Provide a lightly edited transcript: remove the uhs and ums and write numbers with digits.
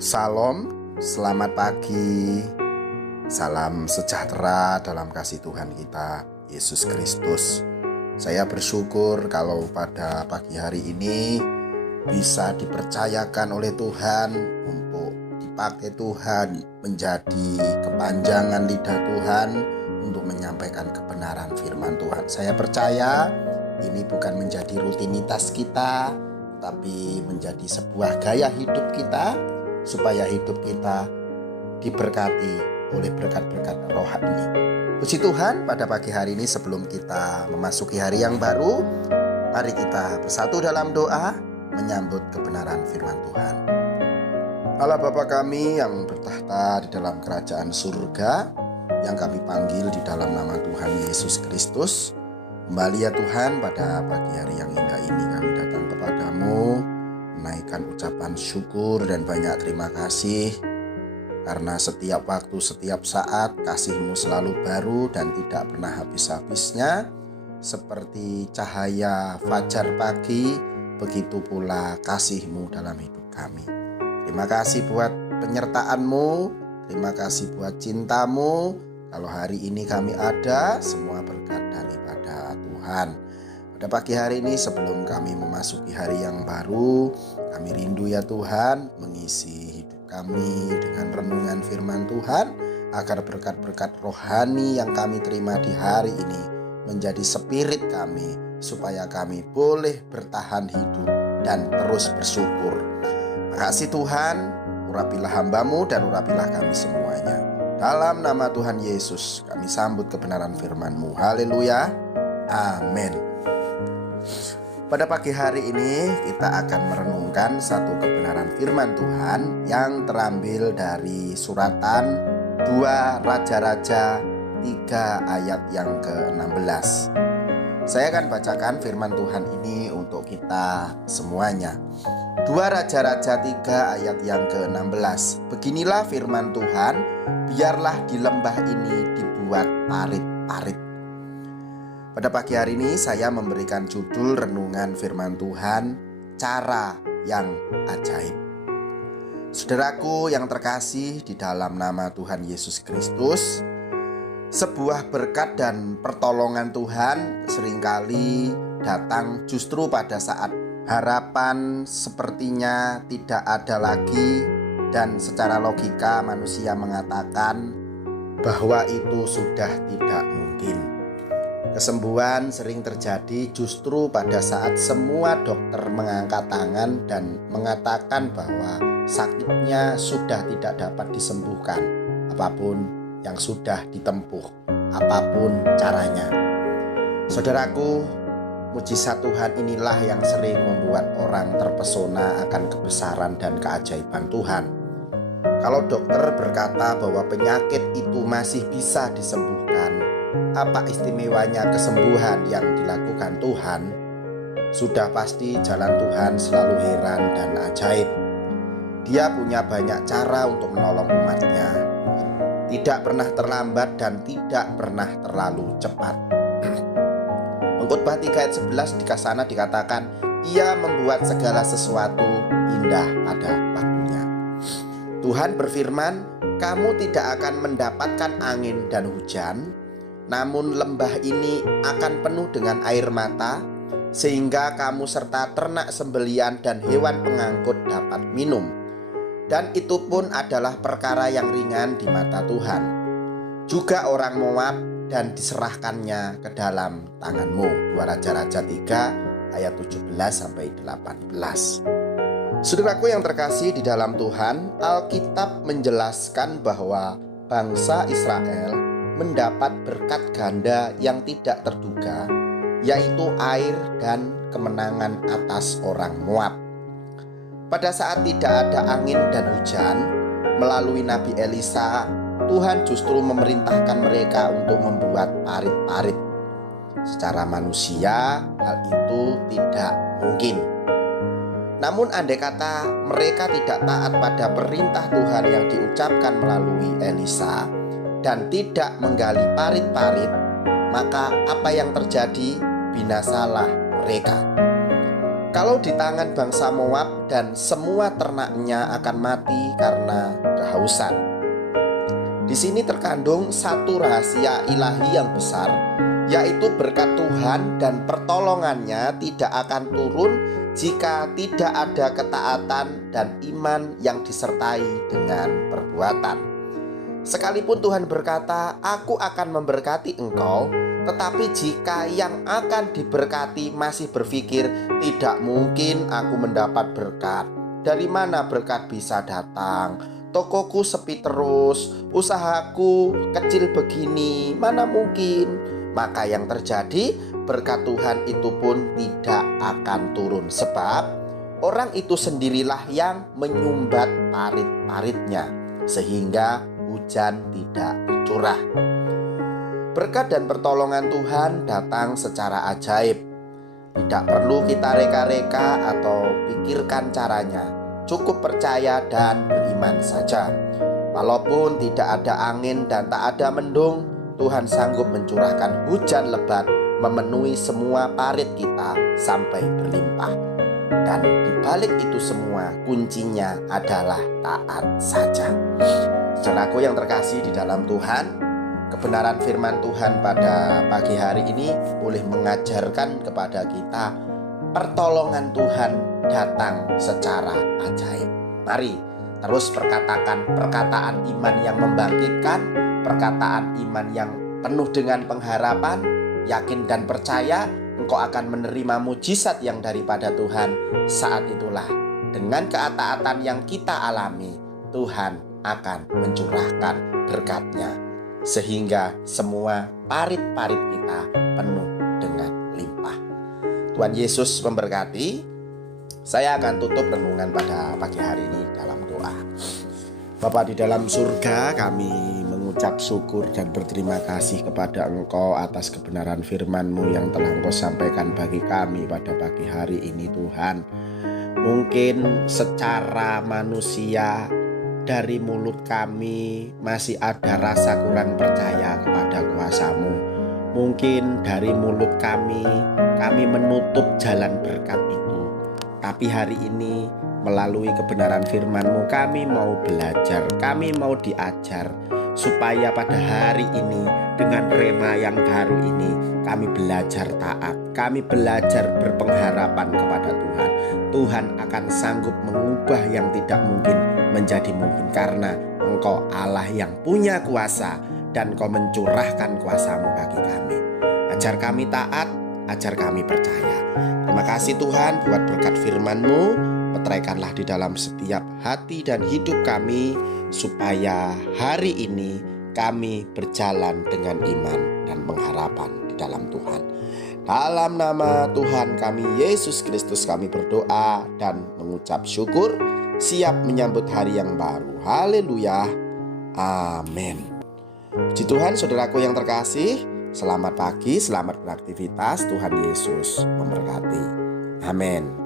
Salam, selamat pagi, salam sejahtera dalam kasih Tuhan kita, Yesus Kristus. Saya bersyukur kalau pada pagi hari ini bisa dipercayakan oleh Tuhan untuk dipakai Tuhan menjadi kepanjangan lidah Tuhan untuk menyampaikan kebenaran firman Tuhan. Saya percaya ini bukan menjadi rutinitas kita, tapi menjadi sebuah gaya hidup kita, supaya hidup kita diberkati oleh berkat-berkat rohani. Puji Tuhan, pada pagi hari ini sebelum kita memasuki hari yang baru, mari kita bersatu dalam doa menyambut kebenaran firman Tuhan. Allah Bapa kami yang bertahta di dalam kerajaan surga, yang kami panggil di dalam nama Tuhan Yesus Kristus, kembali ya Tuhan, pada pagi hari yang indah ini kami datang kepadamu, menaikkan ucapan syukur dan banyak terima kasih, karena setiap waktu, setiap saat kasih-Mu selalu baru dan tidak pernah habis-habisnya. Seperti cahaya fajar pagi, begitu pula kasih-Mu dalam hidup kami. Terima kasih buat penyertaan-Mu, terima kasih buat cinta-Mu. Kalau hari ini kami ada, semua berkat daripada Tuhan. Pada pagi hari ini sebelum kami memasuki hari yang baru, kami rindu ya Tuhan mengisi hidup kami dengan renungan firman Tuhan, agar berkat-berkat rohani yang kami terima di hari ini menjadi spirit kami, supaya kami boleh bertahan hidup dan terus bersyukur. Makasih Tuhan, urapilah hamba-Mu dan urapilah kami semuanya. Dalam nama Tuhan Yesus kami sambut kebenaran firman-Mu. Haleluya, amin. Pada pagi hari ini kita akan merenungkan satu kebenaran firman Tuhan yang terambil dari suratan 2 Raja-Raja 3 ayat yang ke-16. Saya akan bacakan firman Tuhan ini untuk kita semuanya. 2 Raja-Raja 3 ayat yang ke-16. Beginilah firman Tuhan, biarlah di lembah ini dibuat parit-parit. Pada pagi hari ini saya memberikan judul renungan firman Tuhan, cara yang ajaib. Saudaraku yang terkasih di dalam nama Tuhan Yesus Kristus, sebuah berkat dan pertolongan Tuhan seringkali datang justru pada saat harapan sepertinya tidak ada lagi, dan secara logika manusia mengatakan bahwa itu sudah tidak mungkin. Kesembuhan sering terjadi justru pada saat semua dokter mengangkat tangan dan mengatakan bahwa sakitnya sudah tidak dapat disembuhkan, apapun yang sudah ditempuh, apapun caranya. Saudaraku, mujizat Tuhan inilah yang sering membuat orang terpesona akan kebesaran dan keajaiban Tuhan. Kalau dokter berkata bahwa penyakit itu masih bisa disembuhkan, apa istimewanya kesembuhan yang dilakukan Tuhan? Sudah pasti jalan Tuhan selalu heran dan ajaib. Dia punya banyak cara untuk menolong umatnya, tidak pernah terlambat dan tidak pernah terlalu cepat. Pengkhotbah 3 ayat 11 di sana dikatakan, Ia membuat segala sesuatu indah pada waktunya. Tuhan berfirman, kamu tidak akan mendapatkan angin dan hujan, namun lembah ini akan penuh dengan air mata, sehingga kamu serta ternak sembelian dan hewan pengangkut dapat minum. Dan itu pun adalah perkara yang ringan di mata Tuhan. Juga orang Moab, dan diserahkannya ke dalam tanganmu. 2 Raja-Raja 3 ayat 17-18. Saudaraku yang terkasih di dalam Tuhan, Alkitab menjelaskan bahwa bangsa Israel mendapat berkat ganda yang tidak terduga, yaitu air dan kemenangan atas orang Moab. Pada saat tidak ada angin dan hujan, melalui Nabi Elisa, Tuhan justru memerintahkan mereka untuk membuat parit-parit. Secara manusia, hal itu tidak mungkin. Namun andai kata mereka tidak taat pada perintah Tuhan yang diucapkan melalui Elisa dan tidak menggali parit-parit, maka apa yang terjadi? Binasalah mereka. Kalau di tangan bangsa Moab dan semua ternaknya akan mati karena kehausan. Di sini terkandung satu rahasia ilahi yang besar, yaitu berkat Tuhan dan pertolongannya tidak akan turun jika tidak ada ketaatan dan iman yang disertai dengan perbuatan. Sekalipun Tuhan berkata, "Aku akan memberkati engkau," tetapi jika yang akan diberkati masih berpikir, "Tidak mungkin aku mendapat berkat. Dari mana berkat bisa datang? Tokoku sepi terus, usahaku kecil begini, mana mungkin?" Maka yang terjadi, berkat Tuhan itu pun tidak akan turun. Sebab orang itu sendirilah yang menyumbat parit-paritnya, sehingga hujan tidak curah. Berkat dan pertolongan Tuhan datang secara ajaib. Tidak perlu kita reka-reka atau pikirkan caranya. Cukup percaya dan beriman saja. Walaupun tidak ada angin dan tak ada mendung, Tuhan sanggup mencurahkan hujan lebat memenuhi semua parit kita sampai berlimpah. Dan di balik itu semua, kuncinya adalah taat saja. Saudaraku yang terkasih di dalam Tuhan, kebenaran firman Tuhan pada pagi hari ini boleh mengajarkan kepada kita pertolongan Tuhan datang secara ajaib. Mari terus perkatakan perkataan iman yang membangkitkan, perkataan iman yang penuh dengan pengharapan, yakin dan percaya engkau akan menerima mujizat yang daripada Tuhan. Saat itulah dengan ketaatan yang kita alami, Tuhan akan mencurahkan berkat-Nya sehingga semua parit-parit kita penuh dengan limpah. Tuhan Yesus memberkati. Saya akan tutup renungan pada pagi hari ini dalam doa. Bapa di dalam surga, kami mengucap syukur dan berterima kasih kepada Engkau atas kebenaran firman-Mu yang telah Engkau sampaikan bagi kami pada pagi hari ini Tuhan. Mungkin secara manusia dari mulut kami masih ada rasa kurang percaya kepada kuasa-Mu. Mungkin dari mulut kami menutup jalan berkat itu. Tapi hari ini melalui kebenaran firman-Mu kami mau belajar, kami mau diajar, supaya pada hari ini dengan rema yang baru ini kami belajar taat, kami belajar berpengharapan kepada Tuhan. Tuhan akan sanggup mengubah yang tidak mungkin menjadi mungkin, karena Engkau Allah yang punya kuasa dan Engkau mencurahkan kuasa-Mu bagi kami. Ajar kami taat, ajar kami percaya. Terima kasih Tuhan buat berkat firman-Mu. Petraikanlah di dalam setiap hati dan hidup kami, supaya hari ini kami berjalan dengan iman dan pengharapan di dalam Tuhan. Dalam nama Tuhan kami Yesus Kristus kami berdoa dan mengucap syukur, siap menyambut hari yang baru. Haleluya. Amin. Puji Tuhan, saudaraku yang terkasih, selamat pagi, selamat beraktivitas. Tuhan Yesus memberkati. Amin.